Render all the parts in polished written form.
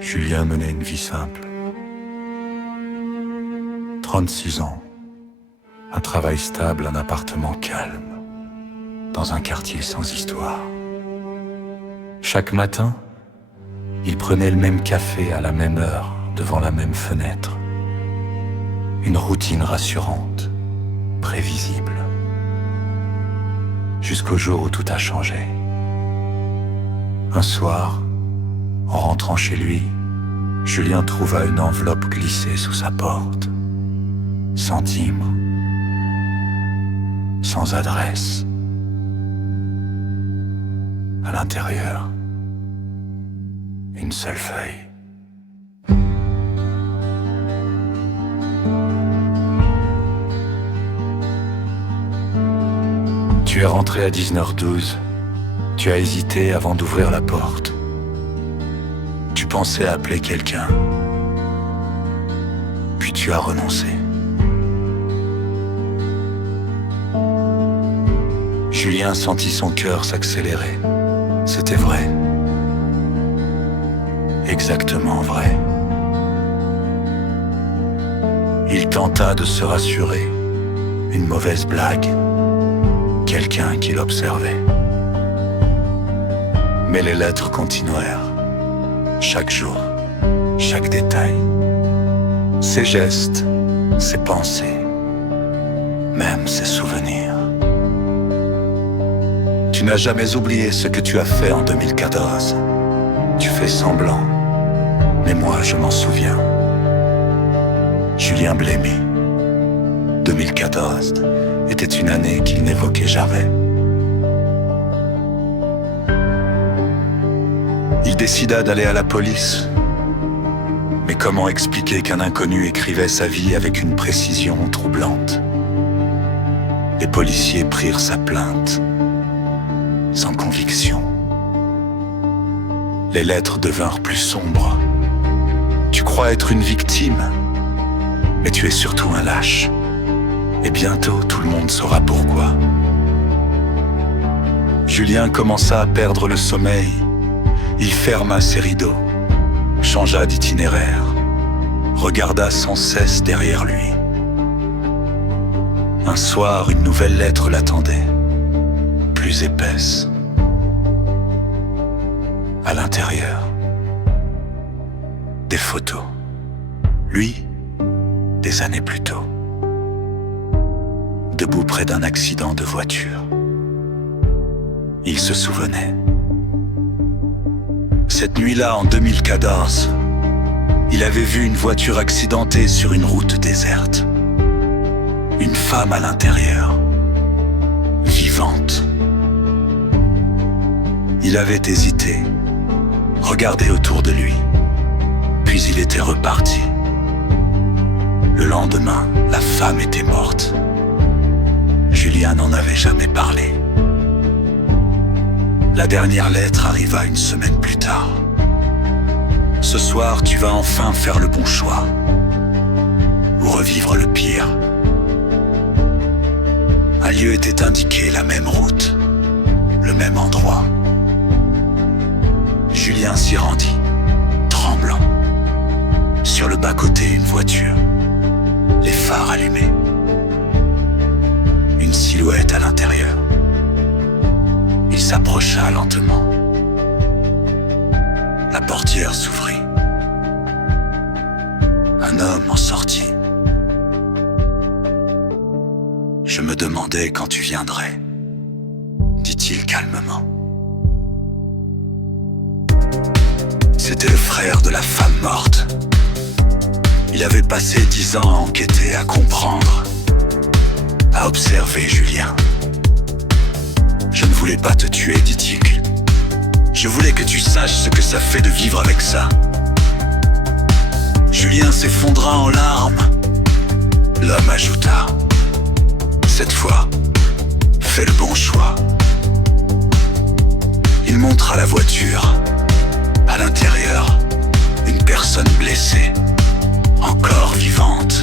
Julien menait une vie simple. 36 ans, un travail stable, un appartement calme, dans un quartier sans histoire. Chaque matin, il prenait le même café à la même heure, devant la même fenêtre. Une routine rassurante, prévisible. Jusqu'au jour où tout a changé. Un soir, en rentrant chez lui, Julien trouva une enveloppe glissée sous sa porte. Sans timbre, sans adresse. À l'intérieur, une seule feuille. Tu es rentré à 19h12. Tu as hésité avant d'ouvrir la porte. Tu pensais appeler quelqu'un. Puis tu as renoncé. Julien sentit son cœur s'accélérer. C'était vrai. Exactement vrai. Il tenta de se rassurer. Une mauvaise blague. Quelqu'un qui l'observait. Mais les lettres continuèrent. Chaque jour, chaque détail. Ses gestes, ses pensées, même ses souvenirs. Tu n'as jamais oublié ce que tu as fait en 2014. Tu fais semblant, mais moi je m'en souviens. Julien Blémy. 2014 était une année qu'il n'évoquait jamais. Il décida d'aller à la police. Mais comment expliquer qu'un inconnu écrivait sa vie avec une précision troublante? Les policiers prirent sa plainte, sans conviction. Les lettres devinrent plus sombres. Tu crois être une victime, mais tu es surtout un lâche. Et bientôt, tout le monde saura pourquoi. Julien commença à perdre le sommeil. Il ferma ses rideaux, changea d'itinéraire, regarda sans cesse derrière lui. Un soir, une nouvelle lettre l'attendait, plus épaisse. À l'intérieur, des photos. Lui, des années plus tôt, debout près d'un accident de voiture. Il se souvenait. Cette nuit-là, en 2014, il avait vu une voiture accidentée sur une route déserte. Une femme à l'intérieur, vivante. Il avait hésité, regardé autour de lui, puis il était reparti. Le lendemain, la femme était morte. Julien n'en avait jamais parlé. La dernière lettre arriva une semaine plus tard. Ce soir, tu vas enfin faire le bon choix. Ou revivre le pire. Un lieu était indiqué, la même route, le même endroit. Julien s'y rendit, tremblant. Sur le bas-côté, une voiture, les phares allumés. Une silhouette à l'intérieur. Il s'approcha lentement. La portière s'ouvrit. Un homme en sortit. Je me demandais quand tu viendrais, dit-il calmement. C'était le frère de la femme morte. Il avait passé 10 ans à enquêter, à comprendre, à observer Julien. Je ne voulais pas te tuer, dit-il. Je voulais que tu saches ce que ça fait de vivre avec ça. Julien s'effondra en larmes. L'homme ajouta. Cette fois, fais le bon choix. Il montra la voiture. À l'intérieur, une personne blessée, encore vivante.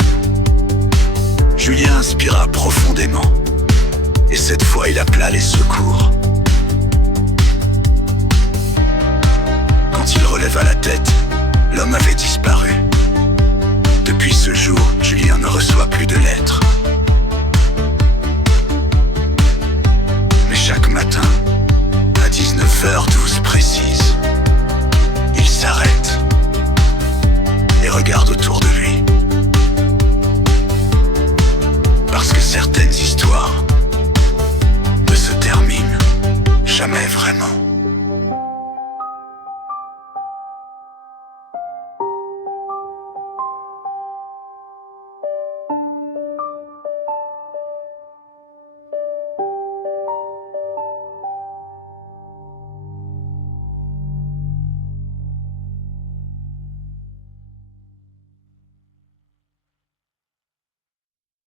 Julien inspira profondément. Et cette fois, il appela les secours. Quand il releva la tête, l'homme avait disparu. Depuis ce jour, Julien ne reçoit plus de lettres. Mais chaque matin, à 19h12 précise, il s'arrête et regarde autour de lui. Parce que certaines histoires ne se terminent jamais vraiment.